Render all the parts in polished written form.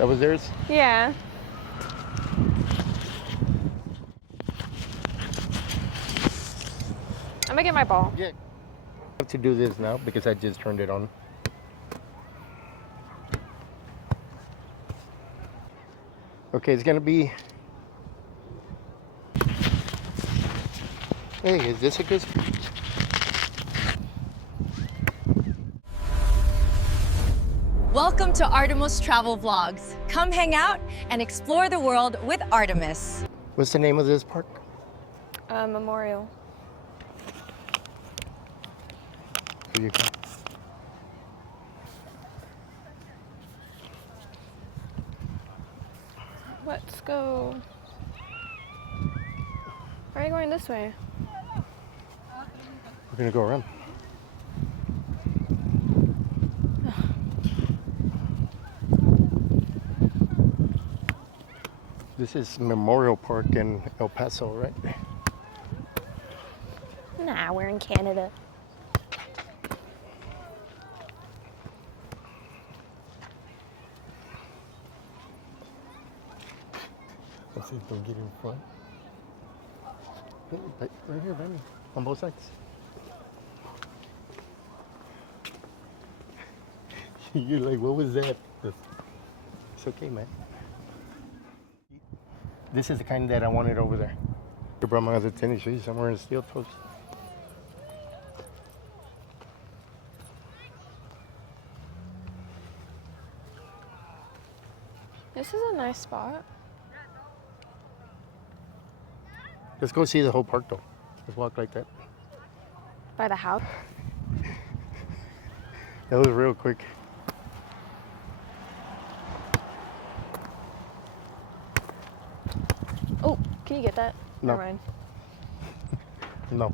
That was theirs? Yeah. I'm gonna get my ball. Yeah. I have to do this now because I just turned it on. Okay, it's gonna be. Hey, is this a good? Welcome to Artemis Travel Vlogs. Come hang out and explore the world with Artemis. What's the name of this park? Memorial. Here you go. Let's go. Why are you going this way? We're gonna go around. This is Memorial Park in El Paso, right? Nah, we're in Canada. Let's see if we can get in front. Hey, right here, Benny, on both sides. You're like, what was that? It's okay, man. This is the kind that I wanted over there. I brought my other tennis shoes somewhere in steel toes. This is a nice spot. Let's go see the whole park, though. Let's walk like that. By the house. That was real quick. Oh, can you get that? No. Never mind. No.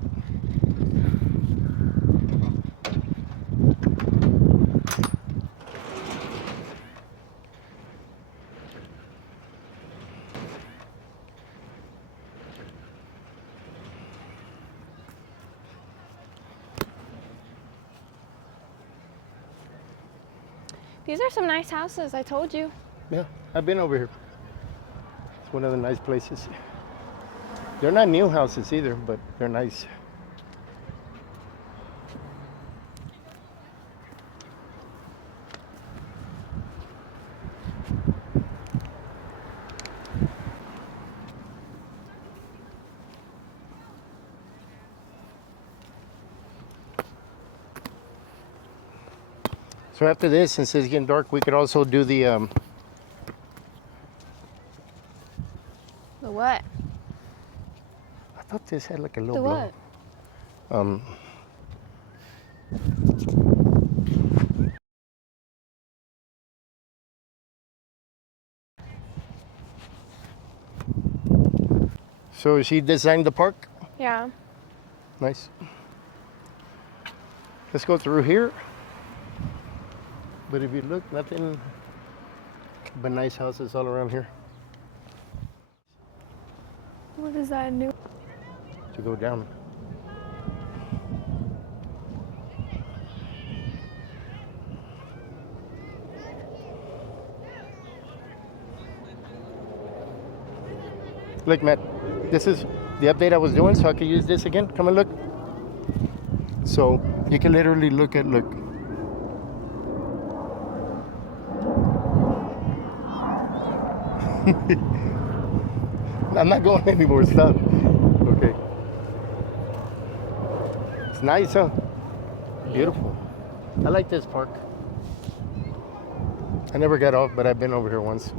These are some nice houses, I told you. Yeah, I've been over here. It's one of the nice places. They're not new houses either, but they're nice. So after this, since it's getting dark, we could also do the The what? I thought this had like a little The blow. what? So she designed the park. Yeah. Nice. Let's go through here. But if you look, nothing but nice houses all around here. What is that new? To go down. Look, Matt, this is the update I was doing, so I could use this again. Come and look. So you can literally look. I'm not going anymore, stop. Okay. It's nice, huh? Beautiful. I like this park. I never got off, but I've been over here once.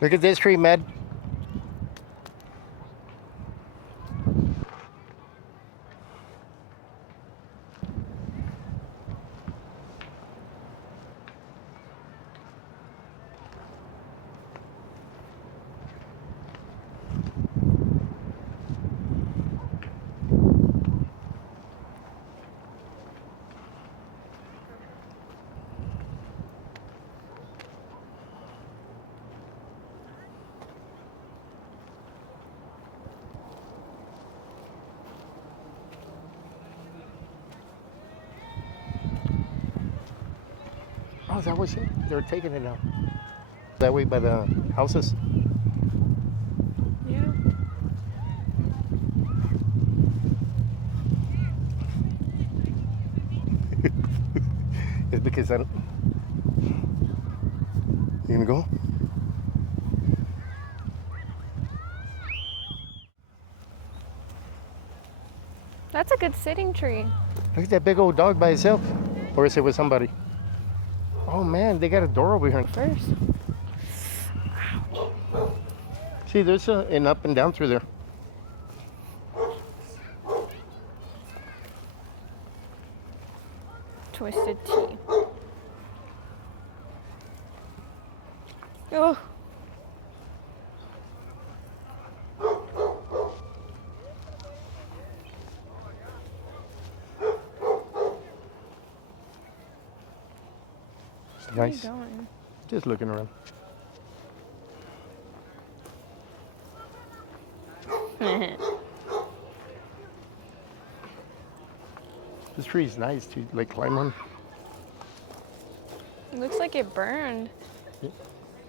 Look at this tree, Med. Oh, that was it. They're taking it now. That way by the houses. Yeah. It's because I don't. You gonna go? That's a good sitting tree. Look at that big old dog by itself. Or is it with somebody? Oh man, they got a door over here. First. See, there's an up and down through there. Twisted tea. Oh. Where are you Nice. going? Just looking around. This tree is nice to like climb on. It looks like it burned.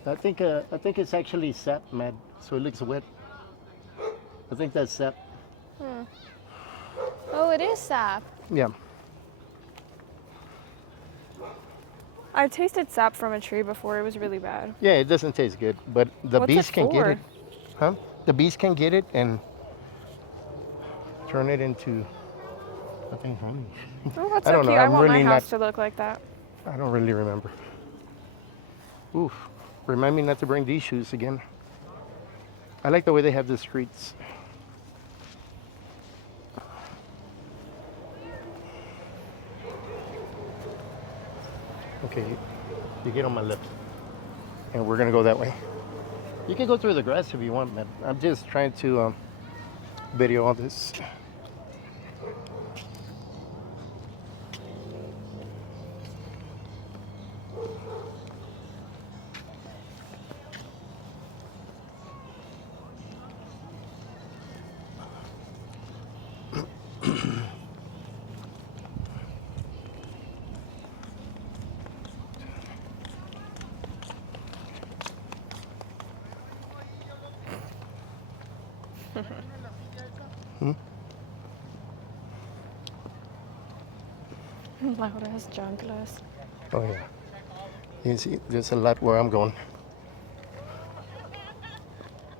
I think it's actually sap, Mad. So it looks wet. I think that's sap. Oh, it is sap. Yeah. I've tasted sap from a tree before. It was really bad. Yeah, it doesn't taste good, but the What's bees it can get for? it. Huh? The bees can get it and turn it into, I think, honey. Oh, that's I so don't know, cute. I I'm want really my house not- to look like that. I don't really remember. Oof. Remind me not to bring these shoes again. I like the way they have the streets. Okay, you get on my left. And we're gonna go that way. You can go through the grass if you want, man. I'm just trying to video all this. Laura's jungless. Oh yeah. You can see there's a lot where I'm going.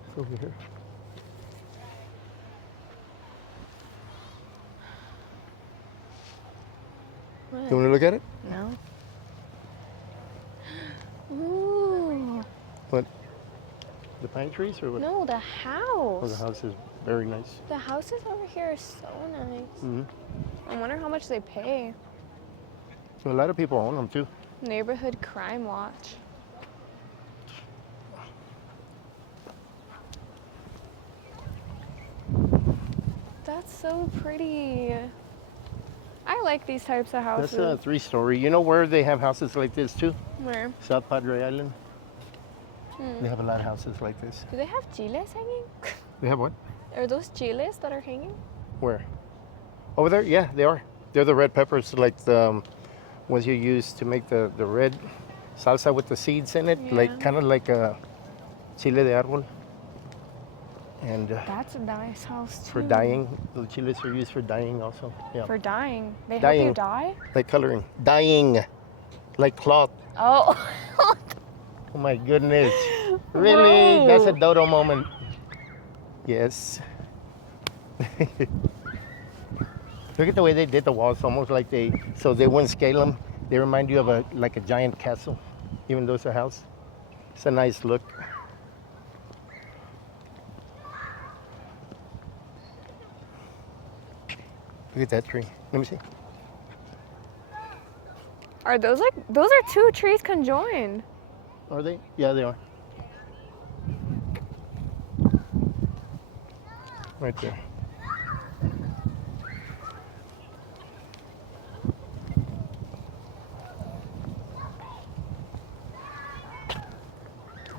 It's over here. You want to look at it? No. Ooh. What? The pine trees or what? No, the Oh, the house. house is very nice. The houses over here are so nice. Hmm. I wonder how much they pay. A lot of people own them too. Neighborhood Crime Watch. That's so pretty. I like these types of houses. That's a 3-story. You know where they have houses like this too? Where? South Padre Island. They have a lot of houses like this. Do they have chiles hanging? They have what? Are those chiles that are hanging? Where? Over there? Yeah, they are. They're the red peppers, like the ones you use to make the red salsa with the seeds in it, Yeah. like kind of like a chile de árbol. And That's a nice house too. for dyeing, the chiles are used for dyeing also. Yeah, For dyeing. They help Dyeing. you dye? like coloring, dyeing, like cloth. Oh. Oh my goodness, really? That's a Whoa. dodo moment. Yes. Look at the way they did the walls, almost like so they wouldn't scale them. They remind you of like a giant castle, even though it's a house. It's a nice look. Look at that tree. Let me see. Are those are two trees conjoined? Are they? Yeah, they are. Right there.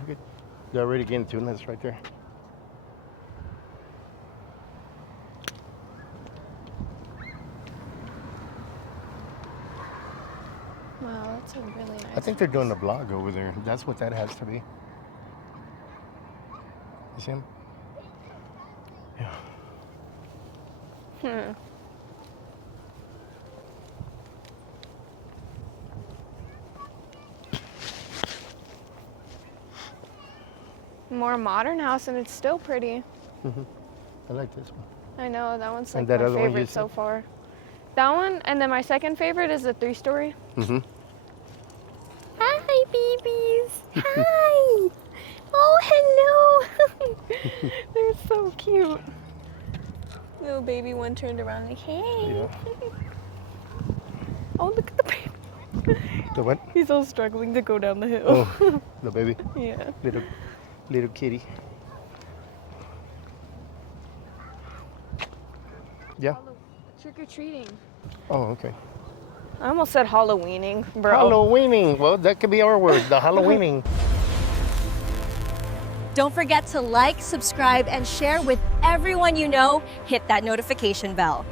Okay. They're already getting tunas right there. Wow, that's a really nice. I think they're doing a vlog over there. That's what that has to be. You see him? Yeah. More modern house, and it's still pretty. I like this one. I know, that one's like And that my other one you favorite so said? far. That one, and then my second favorite is the 3-story. Hi, babies. Hi. Oh, hello. They're so cute. Little baby one turned around like, hey. Yeah. Oh, look at the baby. The what? He's all struggling to go down the hill. Oh, the baby. Yeah. Little kitty. Yeah. Trick-or-treating. Oh, okay. I almost said Halloweening, bro. Halloweening. Well, that could be our word. The Halloweening. Don't forget to like, subscribe, and share with everyone you know. Hit that notification bell.